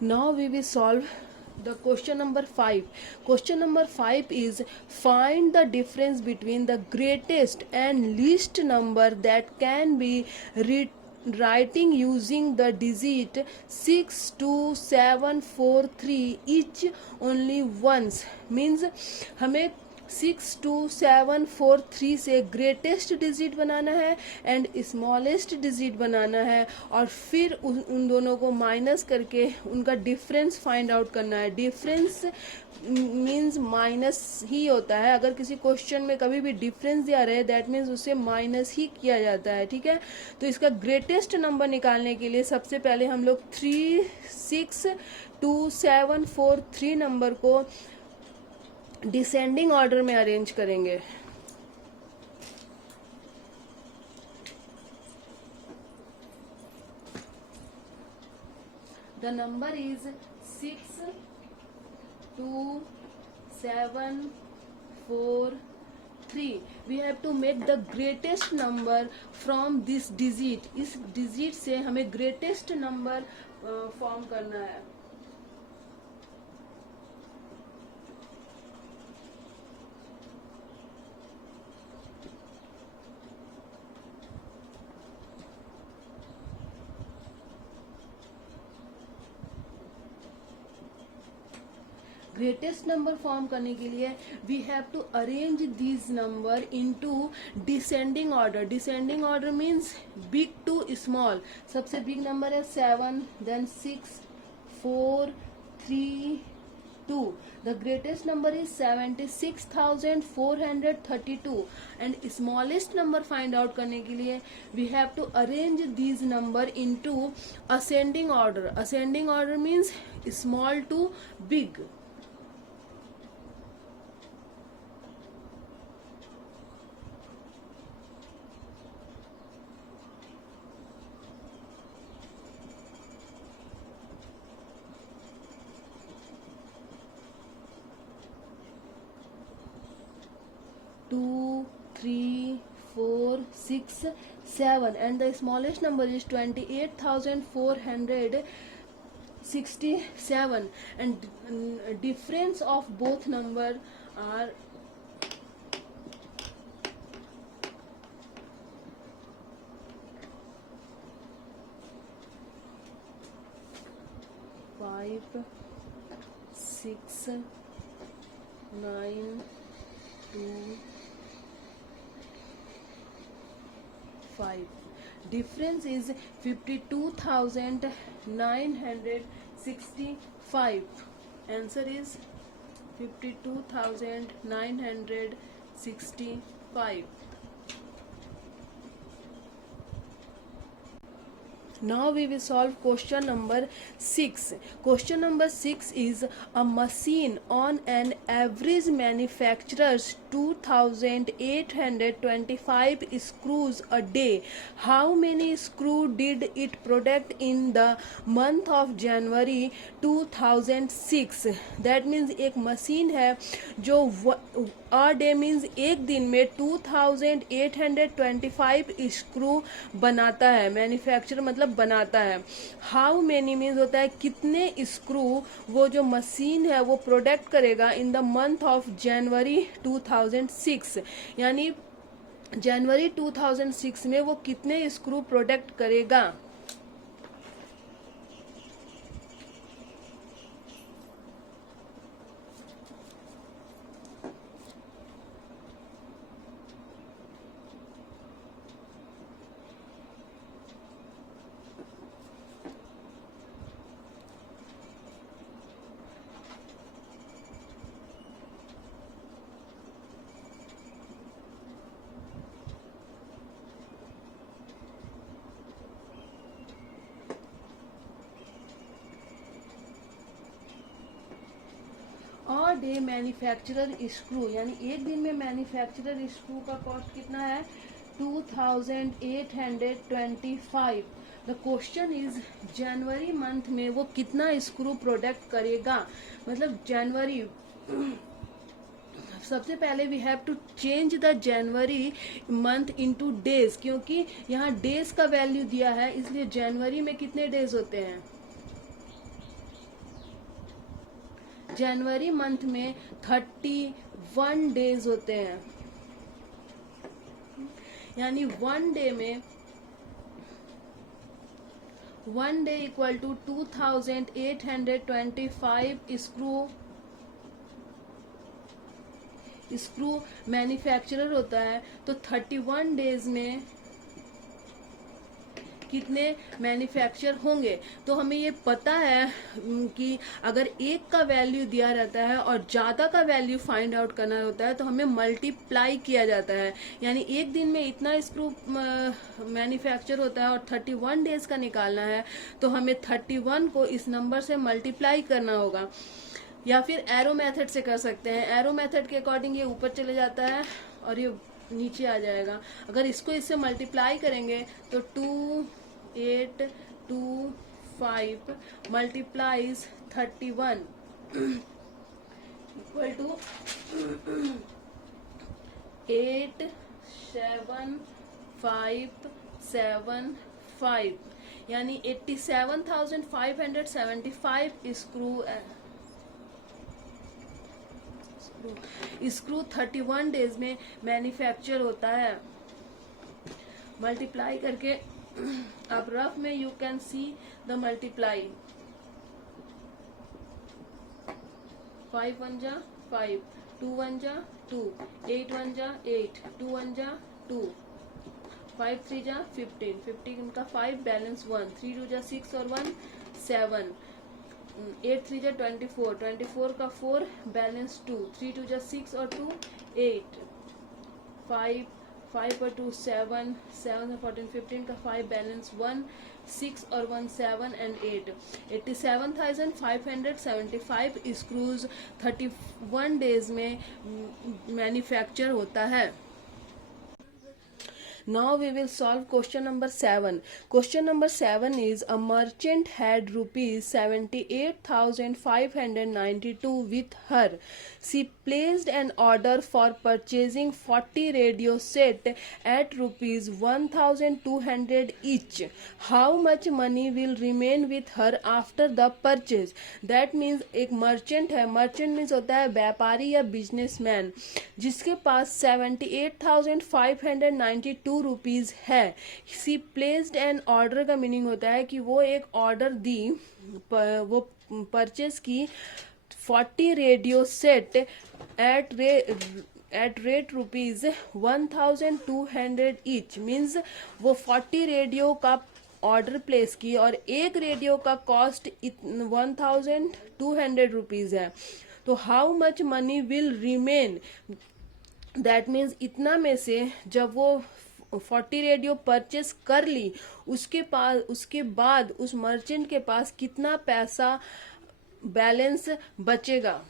Now we will solve the question number 5. Question number 5 is find the difference between the greatest and least number that can be writing using the digit 62743 each only once. Means हमें 62743 से greatest digit बनाना है and smallest digit बनाना है और फिर उन दोनों को minus करके उनका डिफरेंस फाइंड आउट करना है. डिफरेंस मीन्स माइनस ही होता है. अगर किसी क्वेश्चन में कभी भी डिफरेंस दिया रहे दैट मीन्स उससे माइनस ही किया जाता है. ठीक है, तो इसका ग्रेटेस्ट नंबर निकालने के लिए सबसे पहले हम लोग 36273 नंबर को डिसेंडिंग ऑर्डर में अरेंज करेंगे. The number is 62743. We have to make the greatest number from this digit. इस डिजिट से हमें ग्रेटेस्ट नंबर फॉर्म करना है. ग्रेटेस्ट नंबर फॉर्म करने के लिए we have to arrange this number into descending order. Descending order means big to small. सबसे big number है 7, then 6, 4, 3, 2. The greatest number is 76,432 and smallest number find out करने के लिए we have to arrange these number into ascending order. Ascending order means small to big. Two, 3, 4, 6, 7 and the smallest number is 28,467 and difference of both number are 5, 6, 9, 2, 5. Difference is 52,965. Answer is 52,965. Now we will solve question number 6. Question number 6 is a machine on an average manufactures 2,825 screws a day. How many screws did it produce in the month of January 2006? That means एक machine है जो a day means एक दिन में 2,825 screw बनाता है. Manufacture मतलब बनाता है. हाउ मेनी मीन्स होता है कितने स्क्रू वो जो मशीन है वो प्रोडक्ट करेगा in the month of January 2006. यानी जनवरी 2006 में वो कितने स्क्रू प्रोडक्ट करेगा. और डे मैन्युफैक्चरर स्क्रू यानी एक दिन में मैन्युफैक्चरर स्क्रू का कॉस्ट कितना है 2,825. The question is January month में वो कितना स्क्रू प्रोडक्ट करेगा. मतलब जनवरी सबसे पहले we have to change the January month into days, क्योंकि यहाँ डेज का वैल्यू दिया है इसलिए जनवरी में कितने डेज होते हैं जनवरी मंथ में 31 डेज होते हैं, यानी 1 day equal to 2825 screw manufacturer होता है। तो 31 डेज में कितने मैन्युफैक्चर होंगे। तो हमें ये पता है कि अगर एक का वैल्यू दिया रहता है और ज़्यादा का वैल्यू फाइंड आउट करना होता है तो हमें मल्टीप्लाई किया जाता है, यानी एक दिन में इतना स्क्रू मैन्युफैक्चर होता है और 31 डेज का निकालना है तो हमें 31 को इस नंबर से मल्टीप्लाई करना होगा, या फिर एरो मेथड से कर सकते हैं। एरो मेथड के अकॉर्डिंग ये ऊपर चले जाता है और ये नीचे आ जाएगा। अगर इसको इससे मल्टीप्लाई करेंगे तो 2825 मल्टीप्लाइज 31 इक्वल टू 87575, यानी 87,575 स्क्रू 31 डेज में मैन्युफैक्चर होता है। मल्टीप्लाई करके आप रफ में you can see the multiply. 5 1 जा 5, 2 1 जा 2, 8 1 जा 8, 2 1 जा 2, 5 3 जा 15, 15 का 5 बैलेंस 1, 3 2 जा 6 और 1 7, 8 3 जा 24, 24 का 4 बैलेंस 2, 3 2 जा 6 और 2 8, 5 5 और 2 7, 7 और 14 15 का 5 बैलेंस 1, 6 और 1 7 एंड 8, 87,575 स्क्रूज 31 डेज में मैन्युफैक्चर होता है। Now we will solve question number 7. Question number 7 is a merchant had rupees 78,592 with her. She placed an order for purchasing 40 radio set at rupees 1,200 each. How much money will remain with her after the purchase? That means एक merchant है, merchant means होता है व्यापारी या businessman, जिसके पास 78,592 rupees है। सी placed N order का meaning होता है कि वो एक ऑर्डर दी, वो परचेज की 40 radio set at rate rupees 1,200 each, means वो 40 रेडियो का ऑर्डर प्लेस की और एक रेडियो का कॉस्ट 1,200 रुपीज है। तो how much money will remain, that means इतना में से जब वो 40 रेडियो परचेस कर ली उसके बाद उस मर्चेंट के पास कितना पैसा बैलेंस बचेगा।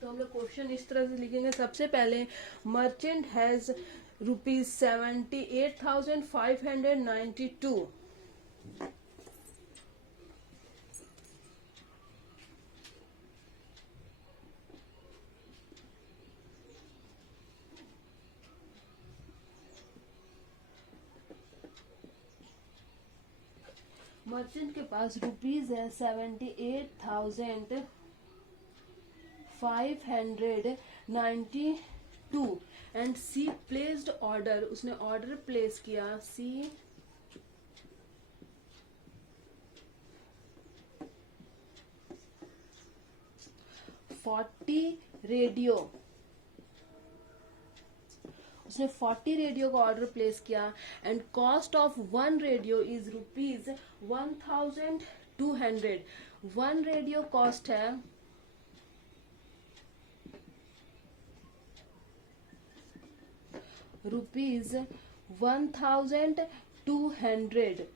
तो हम लोग क्वेश्चन इस तरह से लिखेंगे। सबसे पहले मर्चेंट हैज रुपीज 78,592, मर्चेंट के पास रुपीज है 78,592 एंड सी प्लेस्ड ऑर्डर, उसने ऑर्डर प्लेस किया। सी 40 रेडियो, उसने 40 रेडियो का ऑर्डर प्लेस किया and cost of 1 radio is rupees 1,200। 1 radio cost है रुपीज 1,200।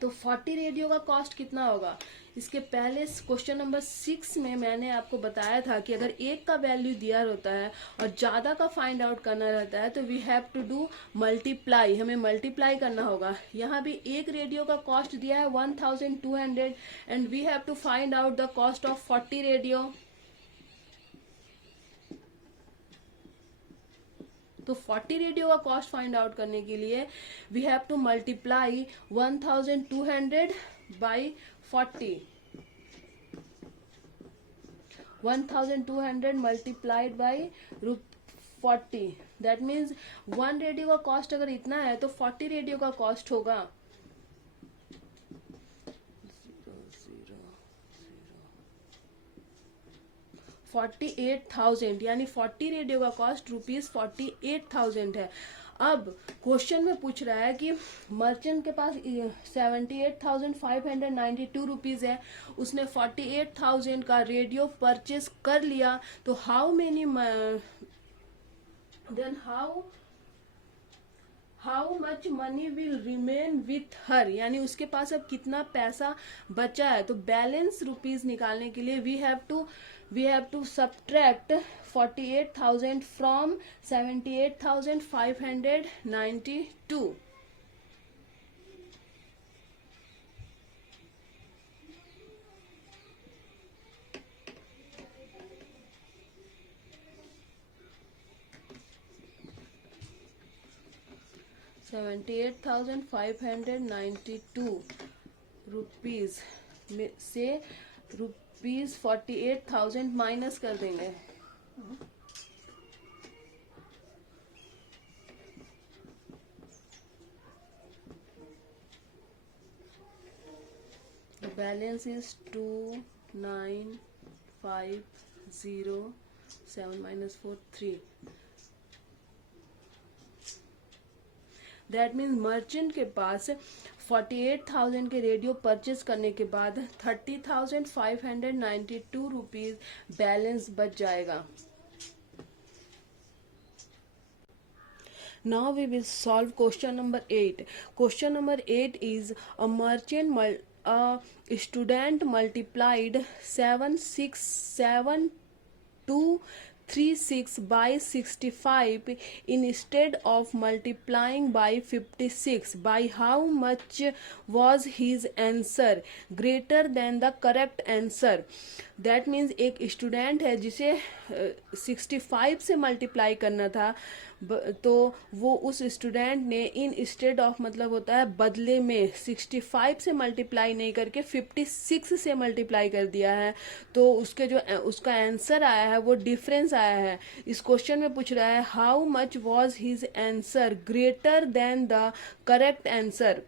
तो 40 रेडियो का कॉस्ट कितना होगा? इसके पहले क्वेश्चन नंबर 6 में मैंने आपको बताया था कि अगर एक का वैल्यू दिया होता है और ज्यादा का फाइंड आउट करना रहता है तो we have to do multiply, हमें मल्टीप्लाई करना होगा। यहाँ भी एक रेडियो का कॉस्ट दिया है 1,200 and we have to find out the cost of 40 radio. तो 40 रेडियो का कॉस्ट फाइंड आउट करने के लिए we have to multiply 1,200 by 40। 1200 multiplied by 40, that means 1 radio का कॉस्ट अगर इतना है तो 40 रेडियो का कॉस्ट होगा 48,000, यानी 40 रेडियो का कॉस्ट ₹48,000 है। अब क्वेश्चन में पूछ रहा है कि मर्चेंट के पास 78,592 रुपीज है, उसने 48,000 का रेडियो परचेस कर लिया, तो how many then how much money will remain with her, यानी उसके पास अब कितना पैसा बचा है। तो बैलेंस रुपीज निकालने के लिए we have to subtract 48,000 from 78,592। ₹78,592 rupees में से ₹48,000 माइनस कर देंगे। The balance is 29,507 minus 4 3. That means merchant के पास 48,000 के रेडियो परचेस करने के बाद 30,592 रुपीज बैलेंस बच जाएगा। Now we will solve question number 8. Question number 8 is a student multiplied 7,67236 by 65 instead of multiplying by 56. By how much was his answer greater than the correct answer? That means एक student है जिसे 65 से multiply करना था, तो वो उस student ने इन स्टेड ऑफ मतलब होता है बदले में 65 से मल्टीप्लाई नहीं करके 56 से मल्टीप्लाई कर दिया है, तो उसका आंसर आया है वो डिफरेंस आया है। इस क्वेश्चन में पूछ रहा है how much was his answer greater than the correct answer.